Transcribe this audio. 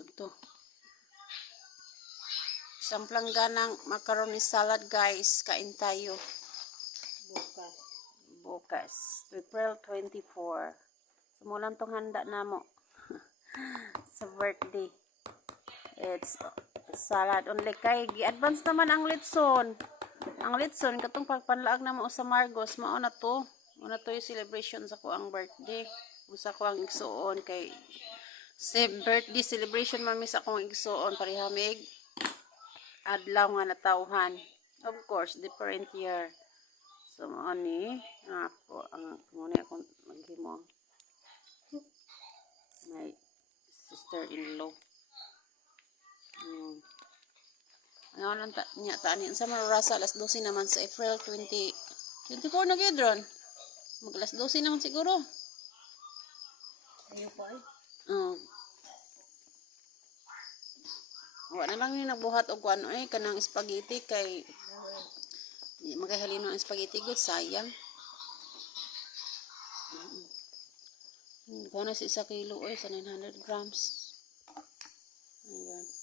to. Isang plangganang macaroni salad, guys. Kain tayo. Bukas. April 24. Simulan tong handa na mo. Sa birthday. It's salad only kay gi-advance naman ang litson. Ang litson katong pagpanlaag na mo sa Margos, mao na to. Una to yung celebration sa ko ang birthday. Usa ko ang igsuon kay birthday celebration mami sa akong igsuon parihamig adlaw nga natawhan. Of course, different year. So mao ni ako ang muna akong maghimo. My sister-in-law. Ano lang niya taanin sa marasa alas 12 naman sa April 24 na gyud. Mag alas 12 naman siguro. Ayo pa ay. Wa na lang ni nagbuhat og kuan kanang spaghetti kay di magahalino ang spaghetti gud sayang. Kung na si 1 kilo sa 900 grams. Ayan.